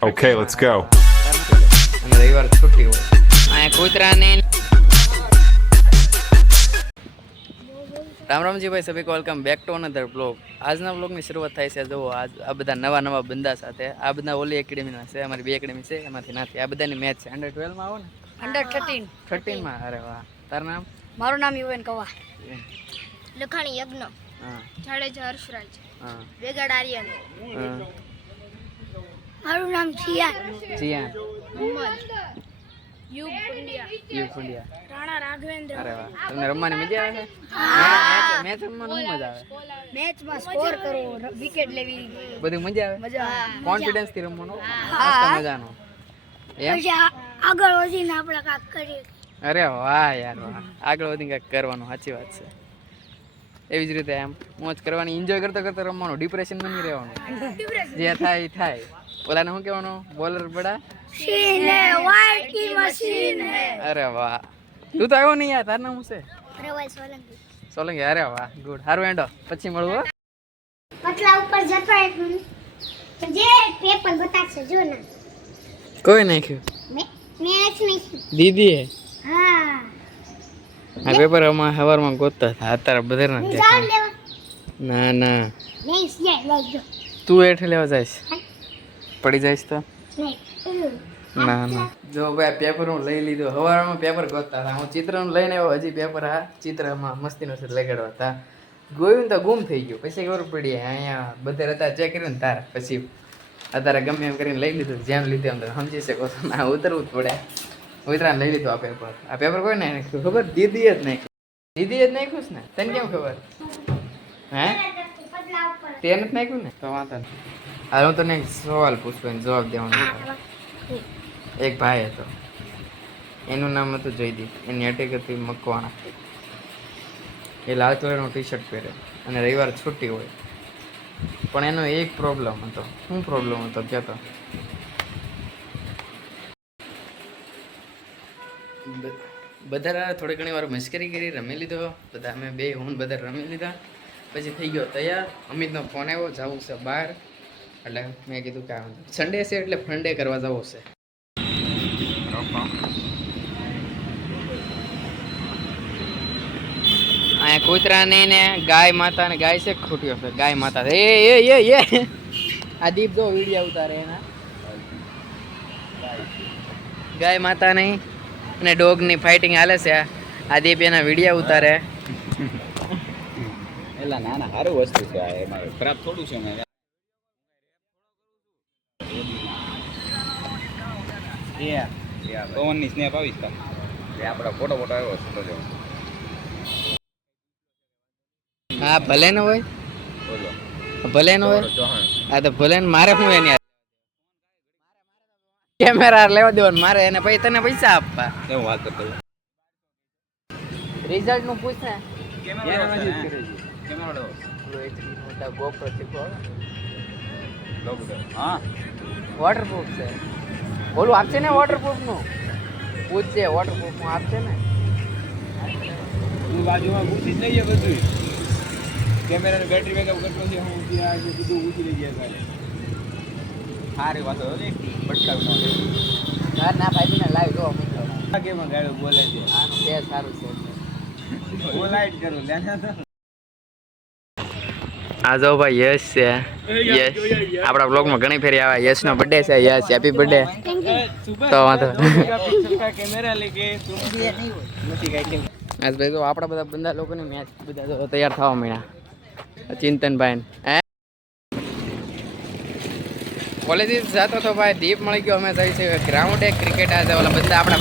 Okay, let's go. અને રવિવાર છુટ્ટી હોય અહીંયા કૂતરાને રામ રામજી ભાઈ સભી welcome back to another blog. આજના બ્લોગની શરૂઆત થાય છે જુઓ આ બધા નવા બંદા સાથે. આ બધા ઓલી એકેડમીના છે, અમારી બે એકેડમી છે એમાંથી નથી. આ બધાની મેચ છે. અંડર 12 માં આવો ને, અંડર 13 માં. અરે વાહ, તારું નામ? મારું નામ યુએન કવા. લખાણી યજ્ઞ, હા જાડેજા હર્ષરાજ, હા વેગાડ આર્યન, મારું નામ સિયાન. જીયાન મોહમ્મદ યુગ પંડ્યા, ફુલિયા. રાણા રાઘવેન્દ્ર. અરે વાહ, તમને રમવાની મજા આવે છે? મેચ રમવાનું મજા આવે? મેચમાં સ્કોર કરવો, વિકેટ લેવી, બધી મજા આવે? મજા આવે. કોન્ફિડન્સ થી રમવાનું મસ્ત મજાનો એમ. પછી આગળ વધીને આપણે કાંઈક કરીએ. અરે વાહ યાર વાહ, આગળ વધીને કંઈક કરવાનું. સાચી વાત છે. એવી જ રીતે એમ મોજ કરવાની, એન્જોય કરતા કરતા રમવાનું, ડિપ્રેશનમાં નહીં રહેવાનું. જે થાય એ થાય. ઓલાને શું કહેવાનું? બોલર બડા સીન હે, વાઇટ કી મશીન હે. અરે વાહ, તું તો આવ્યો નહીં યાર. તારું નામ શું છે? પ્રવાસ સોલંકી. સોલંકી. અરે વાહ, ગુડ. હારું એન્ડો, પછી મળવું. પતલા ઉપર જતો એક જે પેપર બતાવશે જો ના કોઈ નાખ્યું? મેચ નહીં. દીદી હે હા આ પેપર અમાર સવારમાં ગોતતા હતા, અત્યારે બધે ના જાણ દેખાય. લેવા ના ના, નહીં જાય લઈ જો તું હેઠે લેવા જઈશ, પડી જઈશ તો. નહીં ના ના, જો ભાઈ પેપર હું લઈ લીધું. સવારમાં પેપર ગોતતા હતા, હું ચિત્રનું લઈને આવ્યો. હજી પેપર આ ચિત્રમાં મસ્તીનો છે લગાડવા હતા. ગોયું ને તો ગુમ થઈ ગયું. પછી ખબર પડી અહીંયા બધે હતા, ચેક કર્યું ને તાર પછી અત્યારે ગમે એમ કરીને લઈ લીધું. જેમ લીધું એમ તો સમજી શકો છો. ના ઉતરવું જ પડે. ઉતરાને લઈ લીધું આ પેપર. આ પેપર કોઈ નહીં નાખ્યું, ખબર? દીદીએ જ નાખ્યું. દીદીએ જ નાખ્યું છે ને? તને કેમ ખબર? હે, તે નથી નાખ્યું ને? તો વાંધો નહીં. હાલ હું તને એક સવાલ પૂછવાનો જવાબ દેવાનો. એક ભાઈ હતો, એનું નામ હતું જયદીપ. એની અટેક હતી મકવાણા. એ લાલ કલરનું ટી શર્ટ પહેરે અને રવિવાર છુટ્ટી હોય. પણ એનો એક પ્રોબ્લેમ હતો. શું પ્રોબ્લેમ હતો કહેતો? બધા થોડી ઘણી વાર મસ્કરી કરી, રમી લીધો બધા. અમે બે હું બધા રમી લીધા. પછી થઈ ગયો તૈયાર. અમિતનો ફોન આવ્યો, જવું છે બહાર. એટલે મેં કીધું કે સન્ડે છે એટલે ફંડે કરવા જવું છે. અહીંયા કૂતરાને ને ગાય માતા ને ગાય છે ખૂટ્યો છે. ગાય માતા એ આ દીપ જો વિડીયો ઉતારે એના. ગાય માતા નહીં અને ડોગ ની ફાઇટિંગ હાલે છે. આ દીપ એના વિડીયો ઉતારે. એલા ના ના સારું વસ્તુ છે આ, એમાં ખરાબ થોડું છે ને. પવનની સ્નેપ આવીશ તા આપણો ફોટો આવ્યો છે તો હા ભલે ને હોય, બોલો ભલે ને હોય. ચૌહાણ હા તો ભલે ને. મારે શું એની કેમેરા લેવા દેવાનું મારે, એને પછી તને પૈસા આપવા. કેવું વાત કરતો રિઝલ્ટ નું પૂછ ને. હા વોટરપ્રૂફ છે. ઓલું આપશે ને વોટરપ્રૂફ નું પૂછશે. વોટરપ્રૂફ નું આપશે ને. હું બાજુમાં પૂછી જ લઈએ બધું. કેમેરાની બેટરી બેકઅપ કેટલો છે, હું ત્યાં બધું પૂછી લઈ ગયા કાલે. સારી વાત હતી બટકાવી ના ના ભાઈ ને લાઈવ જોવા મિત્રો. કેમાં ગાડું બોલે છે. આનું તે સારું છે. હું લાઈટ કરું લેના. આ જો ભાઈ યશ છે. યશ આપણા બ્લોગમાં ઘણી ફેરી આવે. યશ નો બર્થડે છે. યશ હેપી બર્થડે. તો વાંધો કેમેરા લેકે નથી કાઈ. આજ ભાઈ તો આપણા બધા બંદા લોકોની મેચ બધા તો તૈયાર થવા માંડ્યા. ચિંતનભાઈ હે કોલેજ જતો તો ભાઈ. દીપ મળી ગયો. અમે જઈ છે ગ્રાઉન્ડ એક ક્રિકેટ. આજે ઓલા બધા આપણા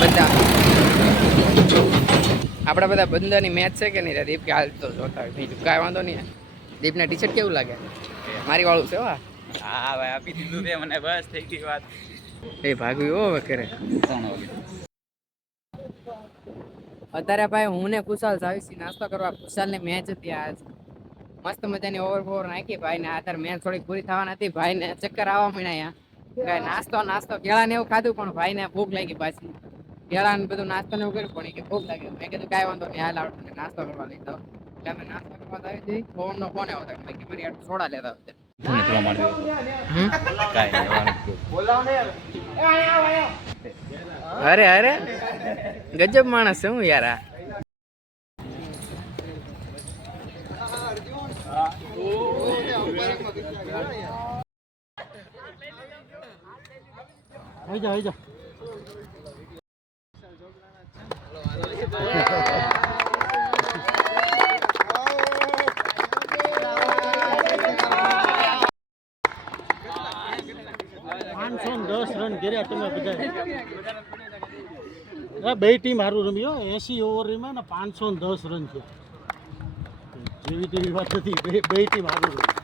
બધા બંદાની મેચ છે કે નહીં? દીપ કે હાલ તો જોતા હોય. બીજું કાંઈ વાંધો નહીં. દીપને ટી શર્ટ કેવું લાગે? મારી વાળું છે. હા ભાઈ આપી દીધું છે મને, બસ થઈ ગઈ વાત. એ ભાગ્યું હવે કરે. અત્યારે ભાઈ હું ને કુશાલ જાવીશી નાસ્તો કરવા. કુશાલની મેચ હતી આજ. મસ્ત મજાની ઓવર નાખી ભાઈ ને. અત્યારે મેચ થોડીક પૂરી થવાની હતી. ભાઈ ને ચક્કર આવવા માંડ્યા. અહીંયા નાસ્તો કેળા ને એવું ખાધું, પણ ભાઈ ને ભૂખ લાગી પાછી. કેળા ને બધું નાસ્તો ને એવું કર્યું પણ કે ભૂખ લાગી. મેં કીધું કાંઈ વાંધો નહીં, હાલ આવડે નાસ્તો કરવા લઈ જાઓ. અમે નાસ્તો કરવા આવી હતી. ફોન નો ફોન આવ્યો હતો કે મારી સોડા લેતા હતા. તમને થોડો મારી દો હમ? કાંઈ અરે અરે ગજબ માણસ છે હું યાર આ આઈ જા રન કર્યા તમે બધા બે ટીમ સારું રમ્યો 80 ઓવરમાં ને 510 રન થયા જેવી તેવી વાત નથી બે ટીમ સારું રમી